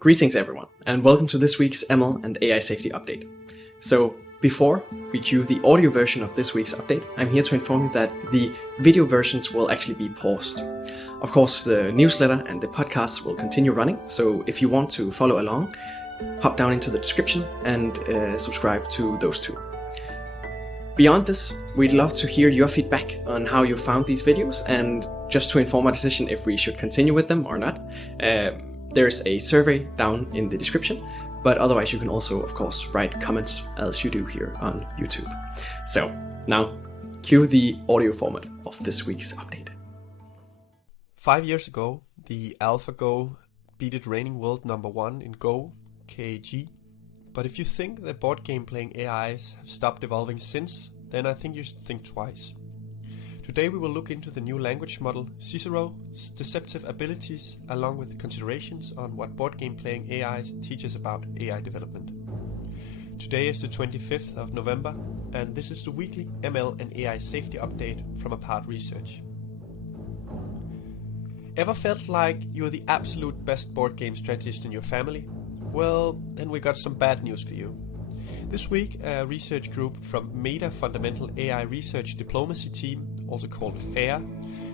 Greetings everyone, and welcome to this week's ML and AI safety update. So before we cue the audio version of this week's update, I'm here to inform you that the video versions will actually be paused. Of course, the newsletter and the podcast will continue running, so if you want to follow along, hop down into the description and subscribe to those two. Beyond this, we'd love to hear your feedback on how you found these videos and just to inform our decision if we should continue with them or not. There's a survey down in the description, but otherwise you can also, of course, write comments as you do here on YouTube. So now, cue the audio format of this week's update. 5 years ago, the AlphaGo beat it reigning world number one in Go, KG. But if you think that board game playing AIs have stopped evolving since, then I think you should think twice. Today we will look into the new language model CICERO's deceptive abilities, along with considerations on what board game playing AIs teach us about AI development. Today is the 25th of November, and this is the weekly ML and AI safety update from Apart Research. Ever felt like you're the absolute best board game strategist in your family? Well, then we got some bad news for you. This week, a research group from Meta Fundamental AI Research Diplomacy Team, also called FAIR,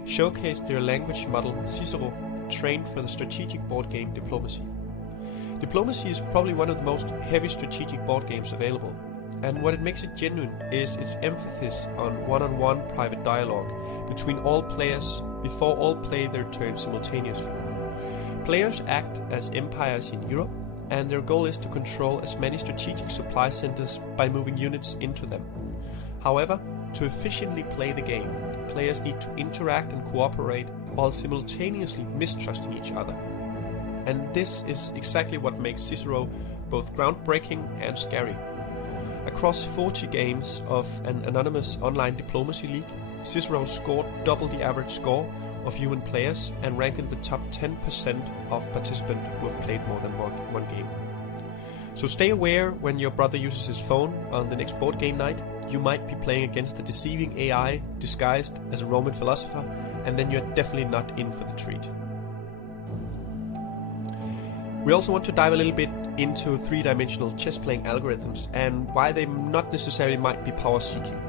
showcased their language model CICERO, trained for the strategic board game Diplomacy. Diplomacy is probably one of the most heavy strategic board games available, and what it makes it genuine is its emphasis on one-on-one private dialogue between all players before all play their turn simultaneously. Players act as empires in Europe, and their goal is to control as many strategic supply centers by moving units into them. However, to efficiently play the game, players need to interact and cooperate while simultaneously mistrusting each other. And this is exactly what makes CICERO both groundbreaking and scary. Across 40 games of an anonymous online diplomacy league, CICERO scored double the average score of human players and ranked in the top 10% of participants who have played more than one game. So stay aware when your brother uses his phone on the next board game night. You might be playing against a deceiving AI disguised as a Roman philosopher, and then you're definitely not in for the treat. We also want to dive a little bit into three-dimensional chess-playing algorithms and why they not necessarily might be power-seeking.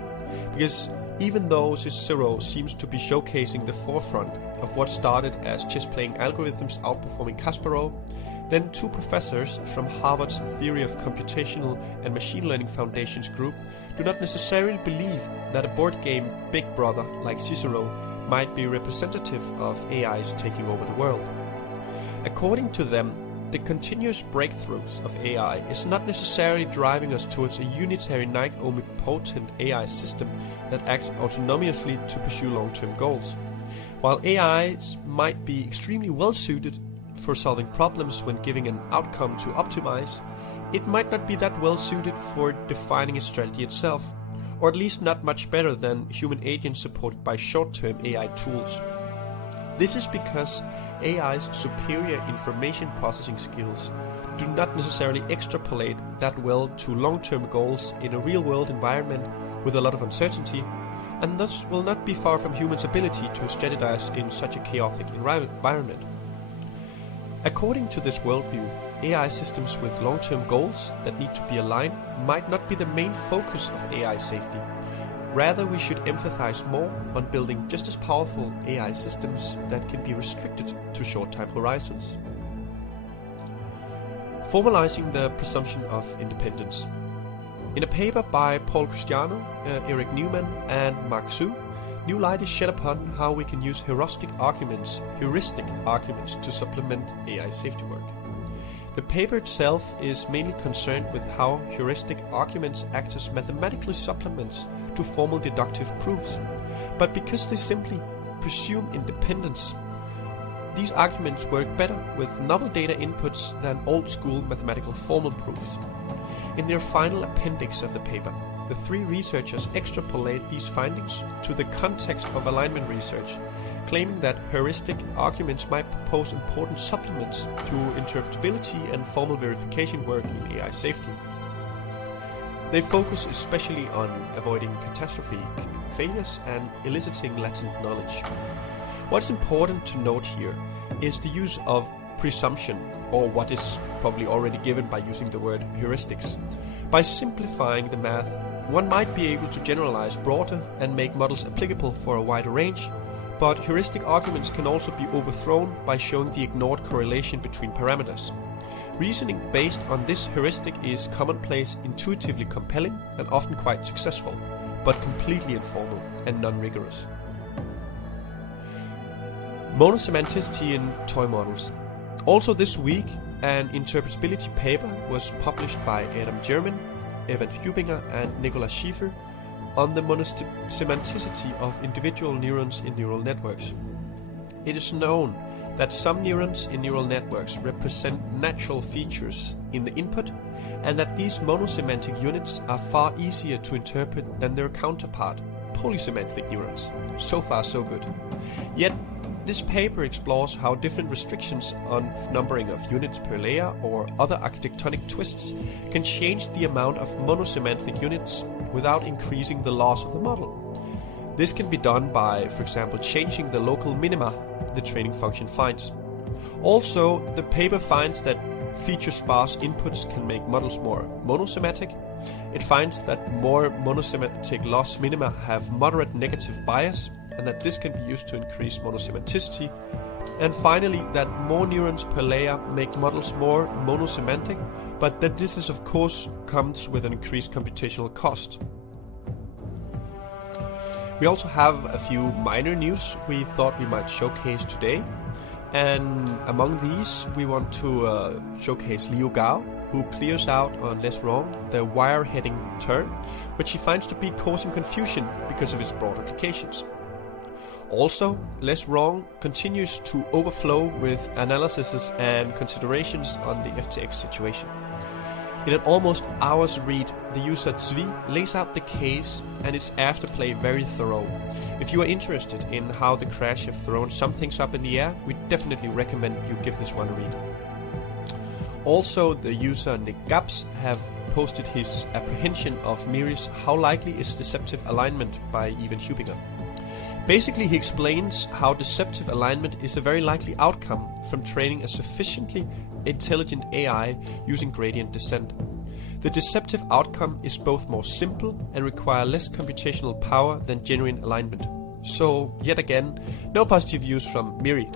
Because even though CICERO seems to be showcasing the forefront of what started as chess-playing algorithms outperforming Kasparov, then two professors from Harvard's Theory of Computational and Machine Learning Foundations group do not necessarily believe that a board game big brother like CICERO might be representative of AIs taking over the world. According to them, the continuous breakthroughs of AI is not necessarily driving us towards a unitary omnipotent AI system that acts autonomously to pursue long-term goals. While AIs might be extremely well suited for solving problems when giving an outcome to optimize, it might not be that well suited for defining a strategy itself, or at least not much better than human agents supported by short-term AI tools. This is because AI's superior information processing skills do not necessarily extrapolate that well to long-term goals in a real-world environment with a lot of uncertainty, and thus will not be far from humans' ability to strategize in such a chaotic environment. According to this worldview, AI systems with long-term goals that need to be aligned might not be the main focus of AI safety. Rather, we should emphasize more on building just as powerful AI systems that can be restricted to short time horizons. Formalizing the presumption of independence. In a paper by Paul Cristiano, Eric Newman, and Mark Xu, new light is shed upon how we can use heuristic arguments to supplement AI safety work. The paper itself is mainly concerned with how heuristic arguments act as mathematical supplements to formal deductive proofs, but because they simply presume independence, these arguments work better with novel data inputs than old-school mathematical formal proofs. In their final appendix of the paper, the three researchers extrapolate these findings to the context of alignment research, claiming that heuristic arguments might propose important supplements to interpretability and formal verification work in AI safety. They focus especially on avoiding catastrophic failures and eliciting latent knowledge. What's important to note here is the use of presumption, or what is probably already given by using the word heuristics. By simplifying the math, one might be able to generalize broader and make models applicable for a wider range, but heuristic arguments can also be overthrown by showing the ignored correlation between parameters. Reasoning based on this heuristic is commonplace, intuitively compelling, and often quite successful, but completely informal and non-rigorous. Monosemanticity in toy models. Also this week, an interpretability paper was published by Adam German, Evan Hubinger, and Nicolas Schiefer on the monosemanticity of individual neurons in neural networks. It is known that some neurons in neural networks represent natural features in the input, and that these monosemantic units are far easier to interpret than their counterpart, polysemantic neurons. So far so good. Yet, this paper explores how different restrictions on numbering of units per layer or other architectonic twists can change the amount of monosemantic units without increasing the loss of the model. This can be done by, for example, changing the local minima the training function finds. Also, the paper finds that feature-sparse inputs can make models more monosemantic. It finds that more monosemantic loss minima have moderate negative bias, and that this can be used to increase monosemanticity. And finally, that more neurons per layer make models more monosemantic, but that this is of course comes with an increased computational cost. We also have a few minor news we thought we might showcase today. And among these, we want to showcase Liu Gao, who clears out on Less Wrong the wireheading term, which he finds to be causing confusion because of its broad applications. Also, Less Wrong continues to overflow with analyses and considerations on the FTX situation. In an almost hour's read, the user Zvi lays out the case and its afterplay very thorough. If you are interested in how the crash have thrown some things up in the air, we definitely recommend you give this one a read. Also, the user Nick Gaps have posted his apprehension of Miri's How Likely is Deceptive Alignment by Evan Hubinger. Basically, he explains how deceptive alignment is a very likely outcome from training a sufficiently intelligent AI using gradient descent. The deceptive outcome is both more simple and require less computational power than genuine alignment. So, yet again, no positive views from Miri.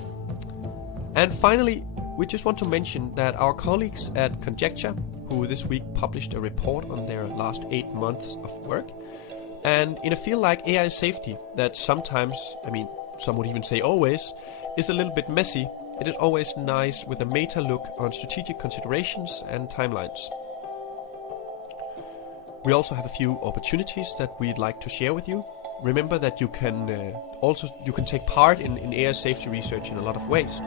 And finally, we just want to mention that our colleagues at Conjecture, who this week published a report on their last 8 months of work, and in a field like AI safety that sometimes, some would even say always, is a little bit messy, it is always nice with a meta look on strategic considerations and timelines. We also have a few opportunities that we'd like to share with you. Remember that you can take part in AI safety research in a lot of ways.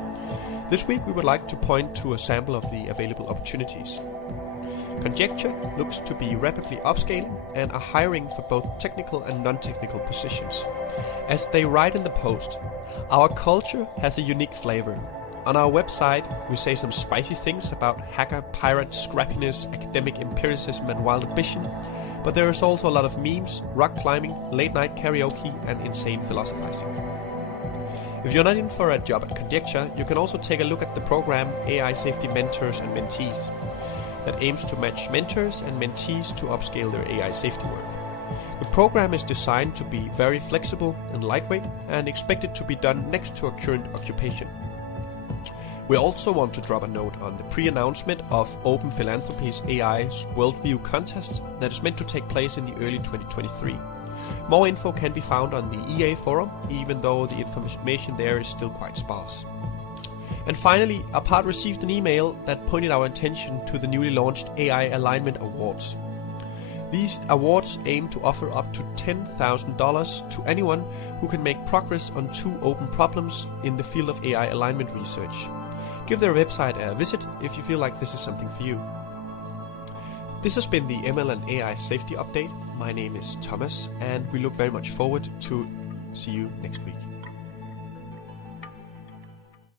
This week we would like to point to a sample of the available opportunities. Conjecture looks to be rapidly upscaling and are hiring for both technical and non-technical positions. As they write in the post, our culture has a unique flavor. On our website, we say some spicy things about hacker, pirate, scrappiness, academic empiricism and wild ambition, but there is also a lot of memes, rock climbing, late-night karaoke and insane philosophizing. If you're not in for a job at Conjecture, you can also take a look at the program AI Safety Mentors and Mentess, that aims to match mentors and mentees to upscale their AI safety work. The program is designed to be very flexible and lightweight and expected to be done next to a current occupation. We also want to drop a note on the pre-announcement of Open Philantrophy's AI's Worldview contest that is meant to take place in the early 2023. More info can be found on the EA forum, even though the information there is still quite sparse. And finally, Apart received an email that pointed our attention to the newly launched AI Alignment Awards. These awards aim to offer up to $10,000 to anyone who can make progress on 2 open problems in the field of AI alignment research. Give their website a visit if you feel like this is something for you. This has been the ML and AI Safety Update. My name is Thomas, and we look very much forward to see you next week.